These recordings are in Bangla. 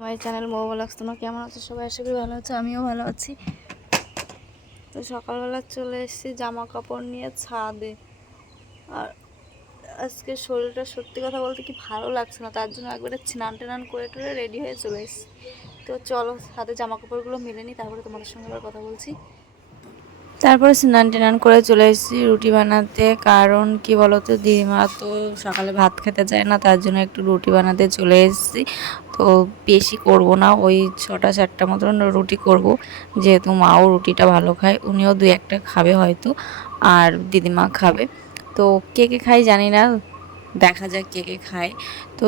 আমার চ্যানেল মৌ ব্লগস। তোমরা কেমন আছো সবাই? আশা করি ভালো আছো, আমিও ভালো আছি। তো সকালবেলা চলে এসেছি জামা কাপড় নিয়ে ছাদে। আর আজকে শরীরটা সত্যি কথা বলতে কি ভালো লাগছে না, তার জন্য একবারে স্নান টান করে টুরে রেডি হয়ে চলে এসেছি। তো চলো ছাদে জামা কাপড়গুলো মেলে নিই, তারপরে তোমাদের সঙ্গে আবার কথা বলছি। তারপরে স্নান টান করে চলে এসেছি রুটি বানাতে, কারণ কি বলতো দিদিমা তো সকালে ভাত খেতে চায় না, তার জন্য একটু রুটি বানাতে চলে এসেছি। তো বেশি করব না, ওই 6টা 7টা মতন রুটি করব, যেহেতু মাও রুটিটা ভালো খায়, উনিও 2-1টা খাবে হয়তো, আর দিদিমা খাবে। তো কে কে খাই জানি না, দেখা যাক কে কে খায়। তো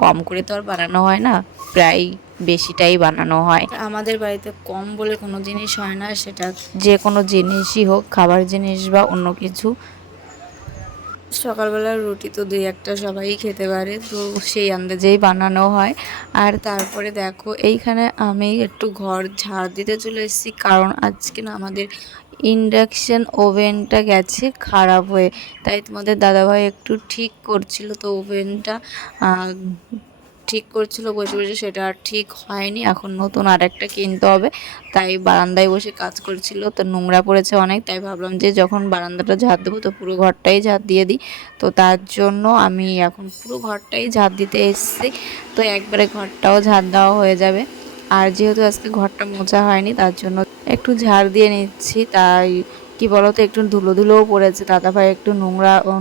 কম করে তো আর বানানো হয় না, প্রায় বেশিটাই বানানো হয়। আমাদের বাড়িতে কম বলে কোনো জিনিস হয় না, সেটা যে কোনো জিনিসই হোক, খাবার জিনিস বা অন্য কিছু। সকালবেলার রুটি তো 2-1টা সবাই খেতে পারে, তো সেই আন্দাজেই বানানো হয়। আর তারপরে দেখো এইখানে আমি একটু ঘর ঝাড় দিতে চলে এসেছি, কারণ আজকে না আমাদের ইন্ডাকশান ওভেনটা গেছে খারাপ হয়ে, তাই তোমাদের দাদাভাই একটু ঠিক করছিল। তো ওভেনটা ঠিক করছিল বসে বসে, সেটা আর ঠিক হয়নি, এখন নতুন আরেকটা কিনতে হবে। তাই বারান্দায় বসে কাজ করছিল, তো নোংরা পড়েছে অনেক, তাই ভাবলাম যে যখন বারান্দাটা ঝাড় দেবো তো পুরো ঘরটাই ঝাড় দিয়ে দিই। তো তার জন্য আমি এখন পুরো ঘরটাই ঝাড় দিতে এসেছি, তো একবারে ঘরটাও ঝাড় দেওয়া হয়ে যাবে। আর যেহেতু আজকে ঘরটা মোছা হয়নি, তার জন্য একটু ঝাড় দিয়ে নিচ্ছি। তাই কি বলতো একটু ধুলো ধুলোও পড়েছে, দাদাভাই একটু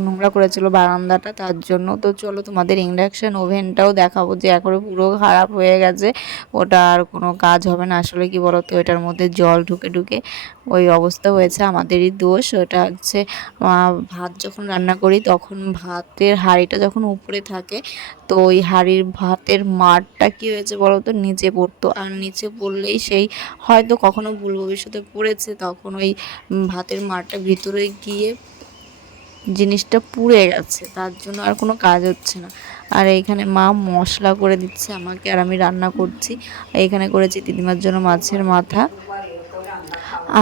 নোংরা করেছিল বারান্দাটা, তার জন্য। তো চলো তোমাদের ইন্ডাকশান ওভেনটাও দেখাবো, যে এখন পুরো খারাপ হয়ে গেছে, ওটা আর কোনো কাজ হবে না। আসলে কি বলতো ওইটার মধ্যে জল ঢুকে ঢুকে ওই অবস্থা হয়েছে, আমাদেরই দোষ। ওটা হচ্ছে ভাত যখন রান্না করি তখন ভাতের হাঁড়িটা যখন উপরে থাকে, তো ওই হাঁড়ির ভাতের মাড়টা কী হয়েছে বলতো নিচে পড়তো, আর নিচে পড়লেই সেই হয়তো কখনো ভুল ভবিষ্যতে পড়েছে, তখন ওই ভাতের মাড়টা ভিতরে গিয়ে জিনিসটা পুড়ে গেছে, তার জন্য আর কোনো কাজ হচ্ছে না। আর এইখানে মা মশলা করে দিচ্ছে আমাকে, আর আমি রান্না করছি। এইখানে করেছি দিদিমার জন্য মাছের মাথা।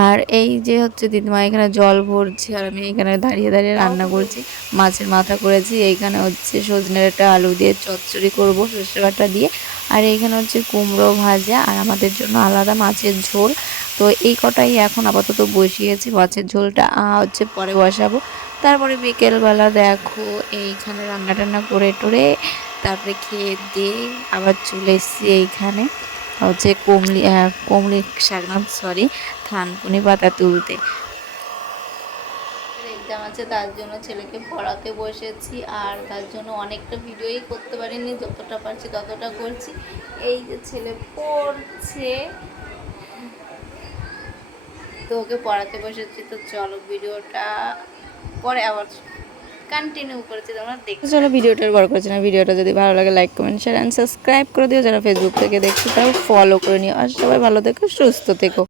আর এই যে হচ্ছে দিদিমা এখানে জল ভরছে, আর আমি এখানে দাঁড়িয়ে দাঁড়িয়ে রান্না করছি। মাছের মাথা করেছি, এইখানে হচ্ছে সজনের একটা আলু দিয়ে চচ্চড়ি করবো সর্ষে বাটা দিয়ে। আর এইখানে হচ্ছে কুমড়ো ভাজা, আর আমাদের জন্য আলাদা মাছের ঝোল। তো এই কটাই এখন আপাতত বসিয়েছি, মাছের ঝোলটা হচ্ছে পরে বসাবো। তারপরে বিকেলবেলা দেখো এইখানে রান্না টান্না করে টোরে তারপরে খেয়ে দিয়ে আবার চলে এসেছি এইখানে হচ্ছে কমলি শাক না, সরি, থানকুনি পাতা তুলতে। এক্সাম আছে, তার জন্য ছেলেকে পড়াতে বসেছি, আর তার জন্য অনেকটা ভিডিওই করতে পারিনি, যতটা পারছি ততটা করছি। এই যে ছেলে পড়ছে, তো ওকে পড়াতে বসেছি। তো চলো ভিডিওটা পরে আবার কন্টিনিউ করেছি, তোমরা দেখো। চলো ভিডিওটার বড় করছি না, ভিডিওটা যদি ভালো লাগে like comment share and subscribe করে দিও, যারা ফেসবুক থেকে দেখছো তারা ফলো করে নিও। আর সবাই ভালো থেকো, সুস্থ থেকো।